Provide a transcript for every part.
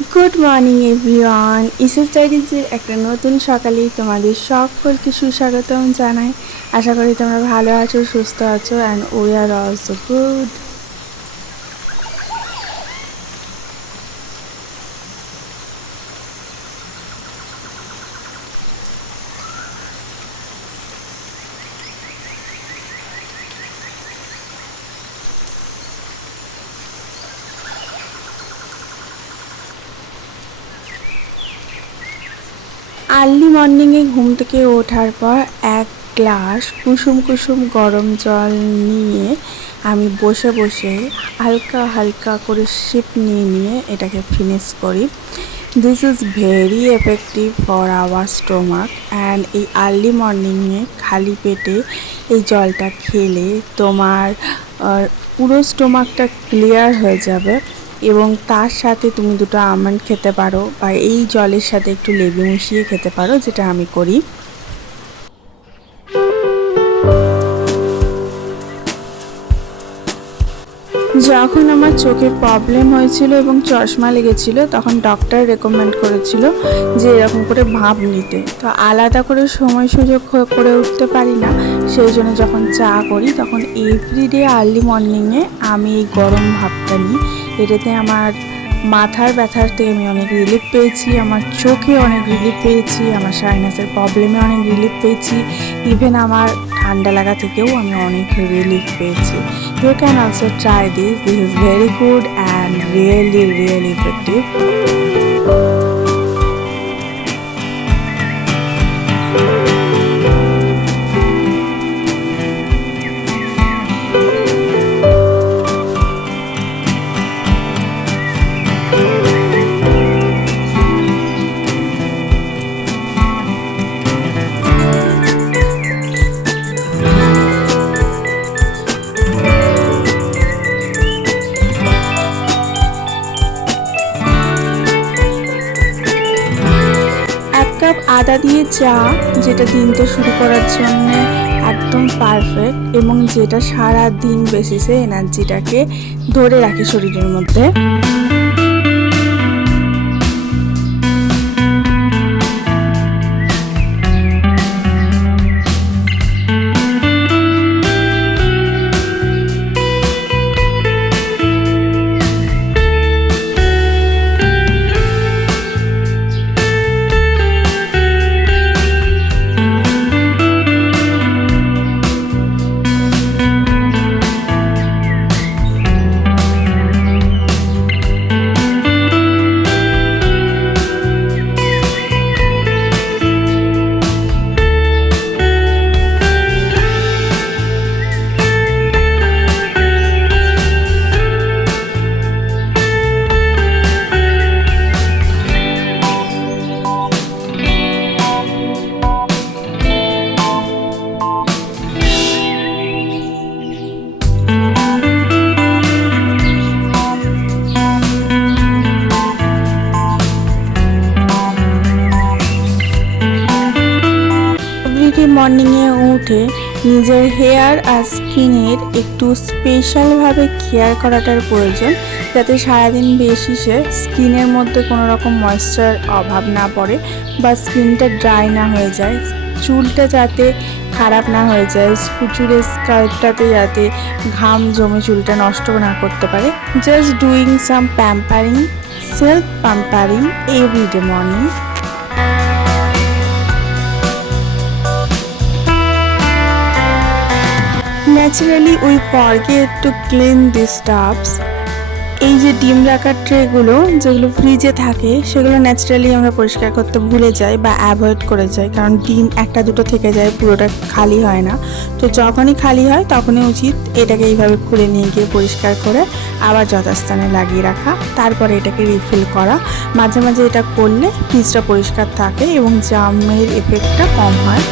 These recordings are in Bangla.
গুড মর্নিং এভরিওয়ান ইসেস ডাইরিজের একটা নতুন সকালেই তোমাদের সকলকে সুস্বাগতম জানাই। আশা করি তোমরা ভালো আছো, সুস্থ আছো and we are also good early মর্নিংয়ে ঘুম থেকে ওঠার পর এক গ্লাস কুসুম কুসুম গরম জল নিয়ে আমি বসে বসে হালকা হালকা করে শিপ নিয়ে নিয়ে এটাকে ফিনিশ করি। This is very effective for our stomach and এই আর্লি মর্নিংয়ে খালি পেটে এই জলটা খেলে তোমার পুরো স্টোমাকটা ক্লিয়ার হয়ে যাবে। এবং তার সাথে তুমি দুটো আমন্ড খেতে পারো বা এই জলের সাথে একটু লেবু মিশিয়ে খেতে পারো, যেটা আমি করি। যখন আমার চোখে প্রবলেম হয়েছিল এবং চশমা লেগেছিল, তখন ডক্টর রেকমেন্ড করেছিল যে এরকম করে ভাব নিতে। তো আলাদা করে সময় সুযোগ করে উঠতে পারি না। সেই জন্য যখন চা করি, তখন এভরিডে আর্লি মর্নিংয়ে আমি এই গরম ভাবটা নিই। এটাতে আমার মাথার ব্যথার থেকে আমি অনেক রিলিফ পেয়েছি, আমার চোখে অনেক রিলিফ পেয়েছি, আমার সাইনাসের প্রবলেমে অনেক রিলিফ পেয়েছি ইভেন আমার ঠান্ডা লাগা থেকেও আমি অনেক রিলিফ পেয়েছি। You can also try this this is very good and really really effective আদা দিয়ে চা, যেটা দিনটা শুরু করার জন্য একদম পারফেক্ট এবং যেটা সারা দিন বেসিসে এনার্জিটাকে ধরে রাখে শরীরের মধ্যে। স্কিনের একটু স্পেশালভাবে কেয়ার করাটার প্রয়োজন, যাতে সারাদিন বেশি সে স্কিনের মধ্যে কোনো রকম ময়েশ্চার অভাব না পড়ে বা স্কিনটা ড্রাই না হয়ে যায়। চুলটা যাতে খারাপ না হয়ে যায় চুলের স্কাল্পটাতে যাতে ঘাম জমে চুলটা নষ্ট না করতে পারে। Just doing some pampering self pampering everyday morning naturally we forget to clean this tubs এই যে ডিম রাখার ট্রেগুলো যেগুলো ফ্রিজে থাকে, সেগুলো ন্যাচারালি আমরা পরিষ্কার করতে ভুলে যাই বা অ্যাভয়েড করে যাই। কারণ ডিম একটা দুটো থেকে যায়, পুরোটা খালি হয় না। তো যখনই খালি হয়, তখনই উচিত এটাকে এইভাবে খুলে নিয়ে গিয়ে পরিষ্কার করে আবার যথাস্থানে লাগিয়ে রাখা, তারপরে এটাকে রিফিল করা। মাঝে মাঝে এটা করলে ফ্রিজটা পরিষ্কার থাকে এবং জামের এফেক্টটা কম হয়।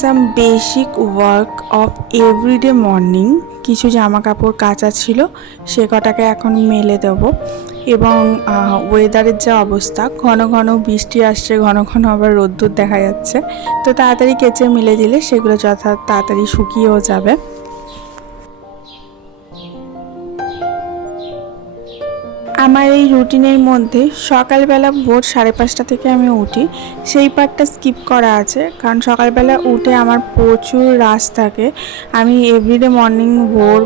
Some basic work of everyday morning কিছু জামা কাপড় কাঁচা ছিল, সে কটাকে এখন মেলে দেব। এবং ওয়েদারের যা অবস্থা, ঘন ঘন বৃষ্টি আসছে, ঘন ঘন আবার রোদ্দুর দেখা যাচ্ছে। তো তাড়াতাড়ি কেচে মিলে দিলে সেগুলো যথা, তাড়াতাড়ি শুকিয়েও যাবে। আমার এই রুটিনের মধ্যে সকালবেলা ভোর সাড়ে পাঁচটা থেকে আমি উঠি। সেই পার্টটা স্কিপ করা আছে, কারণ সকালবেলা উঠে আমার প্রচুর রাশ থাকে। আমি এভরিডে মর্নিং ভোর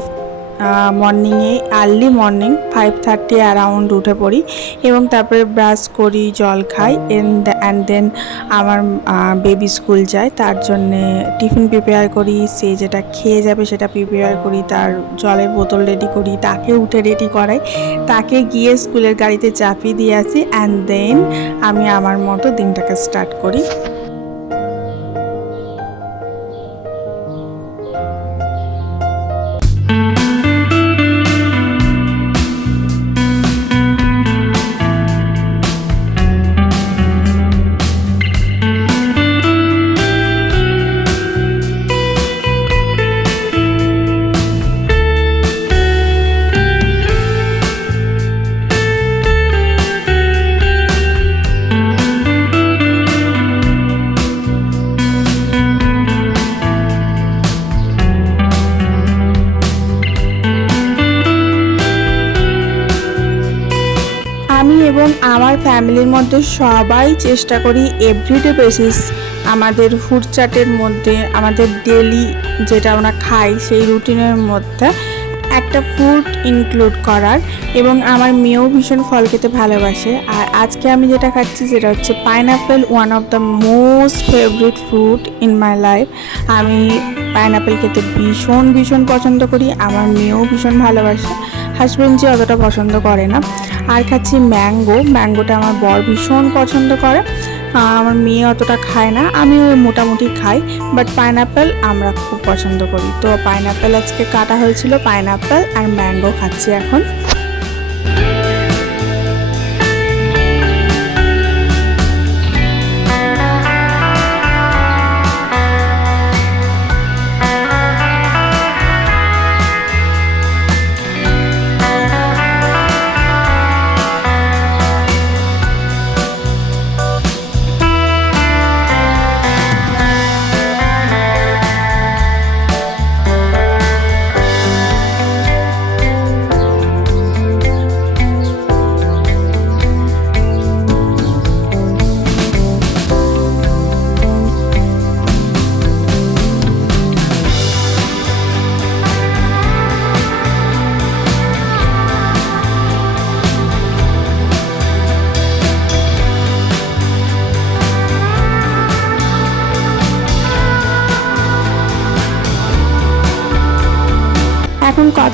মর্নিংয়ে early morning five thirty around উঠে পড়ি এবং তারপরে ব্রাশ করি, জল খাই অ্যান্ড দেন আমার বেবি স্কুল যায়। তার জন্যে টিফিন প্রিপেয়ার করি, সে যেটা খেয়ে যাবে সেটা প্রিপেয়ার করি, তার জলের বোতল রেডি করি, তাকে উঠে রেডি করাই। তাকে গিয়ে স্কুলের গাড়িতে চাপিয়ে দিয়ে আসি অ্যান্ড দেন আমি আমার মতো দিনটাকে স্টার্ট করি। ফ্যামিলির মধ্যে সবাই চেষ্টা করি এভরিডে বেসিস আমাদের ফুড চার্টের মধ্যে, আমাদের ডেলি যেটা আমরা খাই সেই রুটিনের মধ্যে একটা ফুড ইনক্লুড করার এবং আমার মেয়েও ভীষণ ফল খেতে ভালোবাসে। আর আজকে আমি যেটা খাচ্ছি সেটা হচ্ছে pineapple one of the most favourite fruit in my life আমি পাইনাপেল খেতে ভীষণ ভীষণ পছন্দ করি, আমার মেয়েও ভীষণ ভালোবাসে। হাজব্যান্ড যে অতটা পছন্দ করে না। আর খাচ্ছি ম্যাঙ্গো। ম্যাঙ্গোটা আমার বর ভীষণ পছন্দ করে। আমার মেয়ে অতটা খায় না আমি ওই মোটামুটি খাই বাট পাইনাপেল আমরা খুব পছন্দ করি। তো পাইনাপেল আজকে কাটা হয়েছিল পাইনাপেল আর ম্যাঙ্গো খাচ্ছি এখন।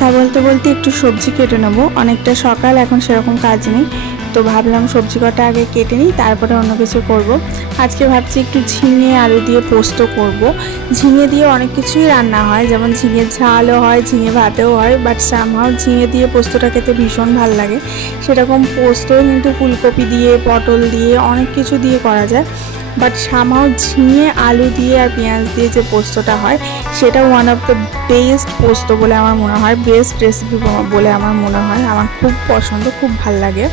কথা বলতে বলতে একটু সবজি কেটে নেব অনেকটা সকাল, এখন সেরকম কাজ নেই তো ভাবলাম সবজি কটা আগে কেটে নিই, তারপরে অন্য কিছু করব। আজকে ভাবছি একটু ঝিঙে আলু দিয়ে পোস্ত করব। ঝিঙে দিয়ে অনেক কিছুই রান্না হয়, যেমন ঝিঙে ঝালও হয়, ঝিঙে ভাতেও হয় বাট সামহাও ঝিঙে দিয়ে পোস্তটা খেতে ভীষণ ভালো লাগে সেরকম পোস্তও কিন্তু ফুলকপি দিয়ে, পটল দিয়ে, অনেক কিছু দিয়ে করা যায় বাট সামাও ঝিঙে, আলু দিয়ে আর পেঁয়াজ দিয়ে যে পোস্তটা হয়, সেটা ওয়ান অফ দ্য বেস্ট পোস্ত বলে আমার মনে হয় বেস্ট রেসিপি বলে আমার মনে হয়, আমার খুব পছন্দ, খুব ভালো লাগে।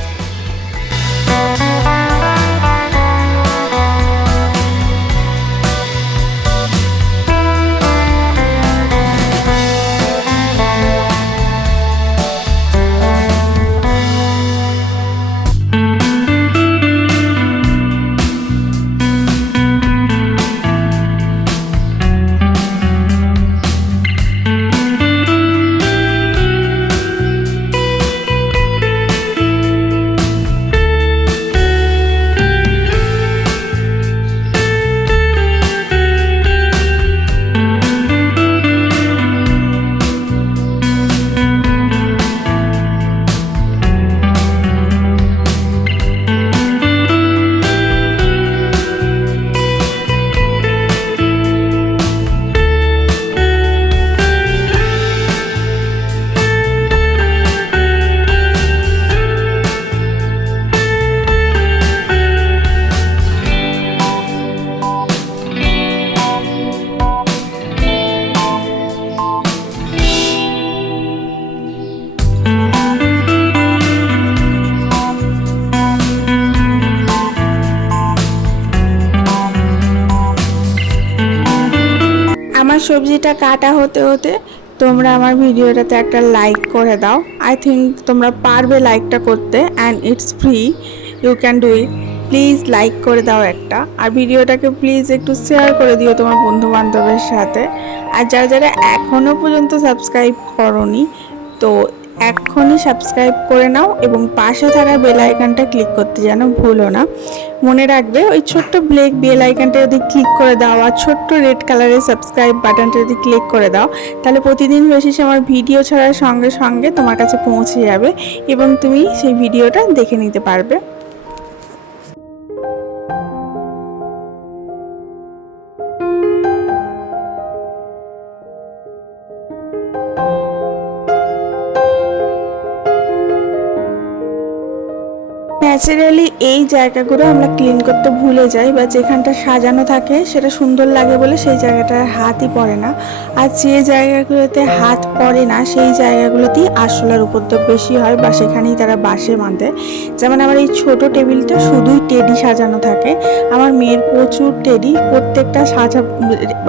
সবজিটা কাটা হতে হতে তোমরা আমার ভিডিওটাতে একটা লাইক করে দাও। আই থিঙ্ক তোমরা পারবে লাইকটা করতে and it's free you can do it please like করে দাও একটা। আর ভিডিওটাকে প্লিজ একটু শেয়ার করে দিও তোমার বন্ধু বান্ধবের সাথে। আর যারা যারা এখনও পর্যন্ত সাবস্ক্রাইব করনি, তো এখনই সাবস্ক্রাইব করে নাও এবং পাশে থাকা বেল আইকনটা ক্লিক করতে যেন ভুলো না। মনে রাখবে ওই ছোট্ট ব্লেক বেল আইকনটা যদি ক্লিক করে দাও আর ছোট্ট রেড কালারের সাবস্ক্রাইব বাটনটা যদি ক্লিক করে দাও, তাহলে প্রতিদিন বেশি আমার ভিডিও ছাড়ার সঙ্গে সঙ্গে তোমার কাছে পৌঁছে যাবে এবং তুমি সেই ভিডিওটা দেখে নিতে পারবে। ন্যাচারালি এই জায়গাগুলো আমরা ক্লিন করতে ভুলে যাই বা যেখানটা সাজানো থাকে সেটা সুন্দর লাগে বলে সেই জায়গাটায় হাতই পড়ে না। আর যে জায়গাগুলোতে হাত পড়ে না, সেই জায়গাগুলোতেই আরশোলার উপদ্রব বেশি হয় বা সেখানেই তারা বাসে বাঁধে। যেমন আমার এই ছোট টেবিলটা শুধুই টেডি সাজানো থাকে। আমার মেয়ের প্রচুর টেডি, প্রত্যেকটা সাজা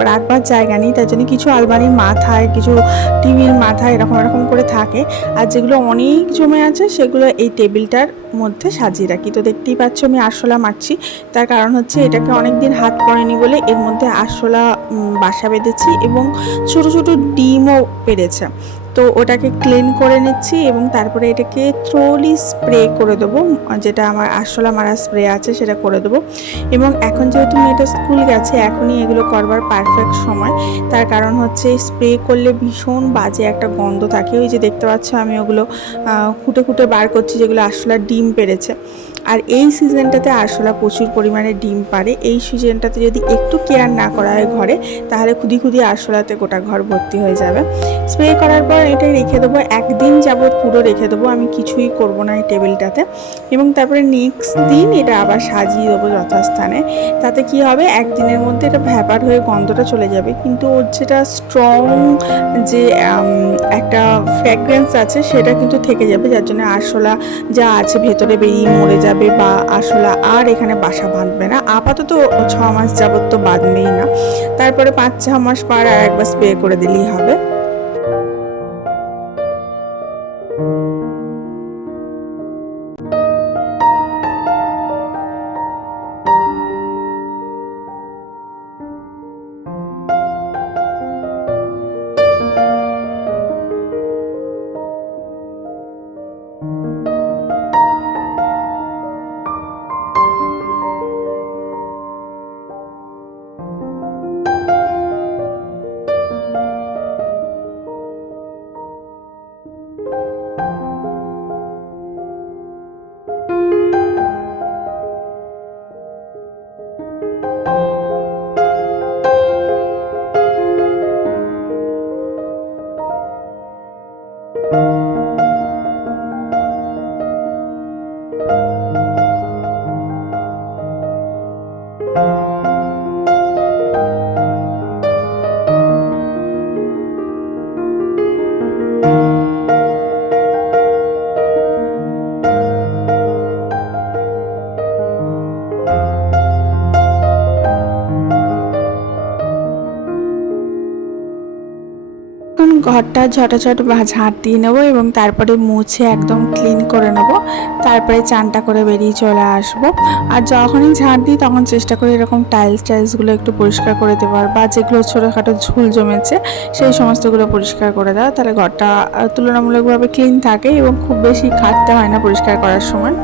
রাখবার জায়গা নেই, তার জন্য কিছু আলমারির মাথায়, কিছু টিভির মাথায় এরকম এরকম করে থাকে। আর যেগুলো অনেক জমে আছে, সেগুলো এই টেবিলটার মধ্যে সাজিয়ে কি তো দেখতেই পাচ্ছ আমি আরশোলা মারছি। তার কারণ হচ্ছে এটাকে অনেক দিন হাত পড়েনি বলে এর মধ্যে আরশোলা বাসা বেঁধেছি এবং ছোট ছোট ডিমও পেরেছে। তো ওটাকে ক্লিন করে নিচ্ছি এবং তারপরে এটাকে থ্রোলি স্প্রে করে দেবো। যেটা আমার আরশোলা মারা স্প্রে আছে সেটা করে দেবো। এবং এখন যেহেতু মেয়েটা স্কুল গেছে, এখনই এগুলো করবার পারফেক্ট সময়। তার কারণ হচ্ছে স্প্রে করলে ভীষণ বাজে একটা গন্ধ থাকে। ওই যে দেখতে পাচ্ছ আমি ওগুলো খুঁটে খুঁটে বার করছি যেগুলো আরশোলার ডিম পেরেছে আর এই সিজনটাতে আরশোলা প্রচুর পরিমাণে ডিম পারে এই সিজনটাতে যদি একটু কেয়ার না করা হয় ঘরে, তাহলে খুদি খুদি আরশোলাতে গোটা ঘর ভর্তি হয়ে যাবে। স্প্রে করার পর এটা রেখে দেবো। একদিন যাবত পুরো রেখে দেবো। আমি কিছুই করব না এই টেবিলটাতে। এবং তারপরে নেক্সট দিন এটা আবার সাজিয়ে দেবো যথাস্থানে। তাতে কি হবে? একদিনের মধ্যে এটা ভ্যাপার হয়ে গন্ধটা চলে যাবে। কিন্তু ওর যেটা স্ট্রং যে একটা ফ্র্যাগ্রেন্স আছে, সেটা কিন্তু থেকে যাবে। যার জন্য আরশোলা যা আছে ভেতরে বেরিয়ে মরে যাবে। বা আসলে আর এখানে বাসা বাঁধবে না। আপাতত ছ মাস যাবত তো বাঁধবেই না। তারপরে পাঁচ ছ মাস পর আর একবার স্প্রে করে দিলেই হবে। ঘরটা ঝটাঝট ঝাঁট দিয়ে নেব এবং তারপরে মুছে একদম ক্লিন করে নেব। তারপরে চানটা করে বেরিয়ে চলে আসব। আর যখনই ঝাঁট দিই, তখন চেষ্টা করি এরকম টাইলস টাইলসগুলো একটু পরিষ্কার করে দেওয়ার বা যেগুলো ছোটোখাটো ঝুল জমেছে, সেই সমস্তগুলো পরিষ্কার করে দেওয়া। তাহলে ঘরটা তুলনামূলকভাবে ক্লিন থাকে এবং খুব বেশি খাটতে হয় না পরিষ্কার করার সময়।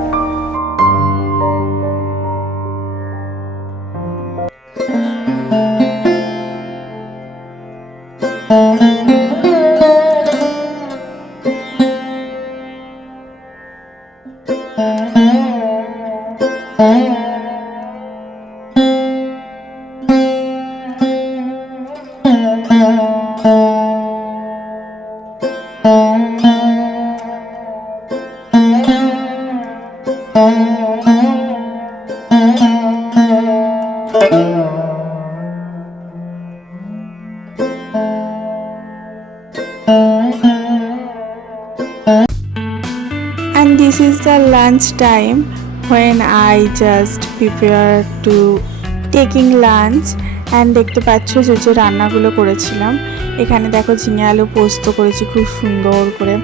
Lunch time when I just prepare to taking lunch and দেখতে পাচ্ছ যে যে রান্নাগুলো করেছিলাম। এখানে দেখো ঝিঙে আলু পোস্ত করেছি, খুব সুন্দর করে।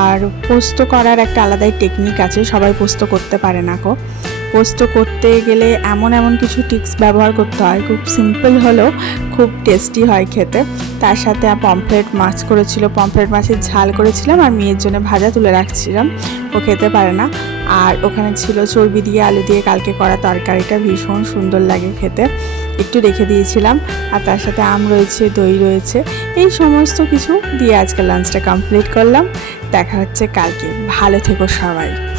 আর পোস্ত করার একটা আলাদাই টেকনিক আছে, সবাই পোস্ত করতে পারে না কো পোস্ত করতে গেলে এমন এমন কিছু টিপস ব্যবহার করতে হয়। খুব সিম্পল হলেও খুব টেস্টি হয় খেতে। তার সাথে পমফ্রেট মাছ করেছিল পমফ্রেট মাছের ঝাল করেছিলাম আর মেয়ের জন্য ভাজা তুলে রাখছিলাম। ও খেতে পারে না। আর ওখানে ছিল চর্বি দিয়ে আলু দিয়ে কালকে করা তরকারিটা, ভীষণ সুন্দর লাগে খেতে। একটু রেখে দিয়েছিলাম। আর তার সাথে আম রয়েছে, দই রয়েছে, এই সমস্ত কিছু দিয়ে আজকে লাঞ্চটা কমপ্লিট করলাম। দেখা হচ্ছে কালকে। ভালো থেকো সবাই।